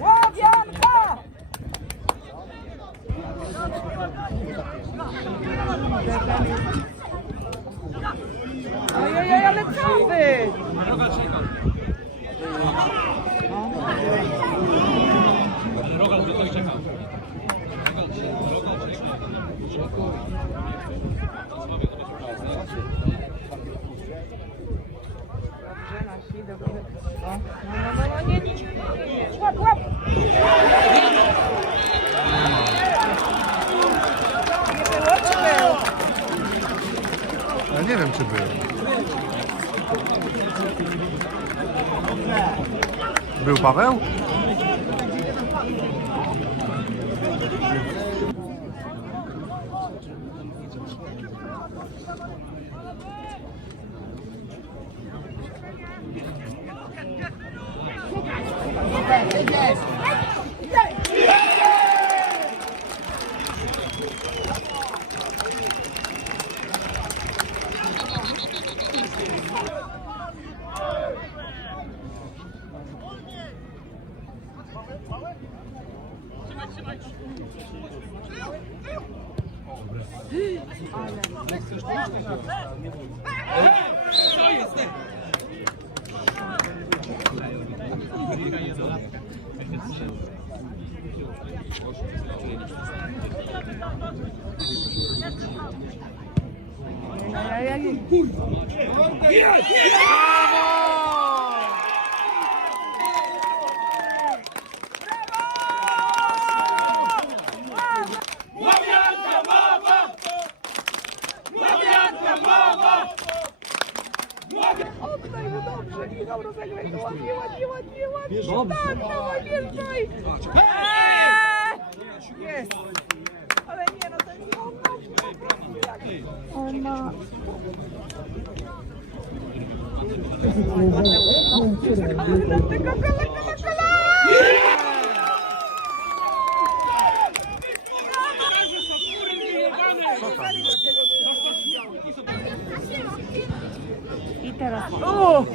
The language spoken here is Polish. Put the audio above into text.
Ławianka! Ojej, ale co wy? Ja nie wiem, czy był. Był Paweł? Oddaj, Вадигов, Розальвейн, лови, лови, лови, лови, штатного, беждай! Есть! Але ні, ну це Вона... Ти какала, какала, 때렸어. 어. 어.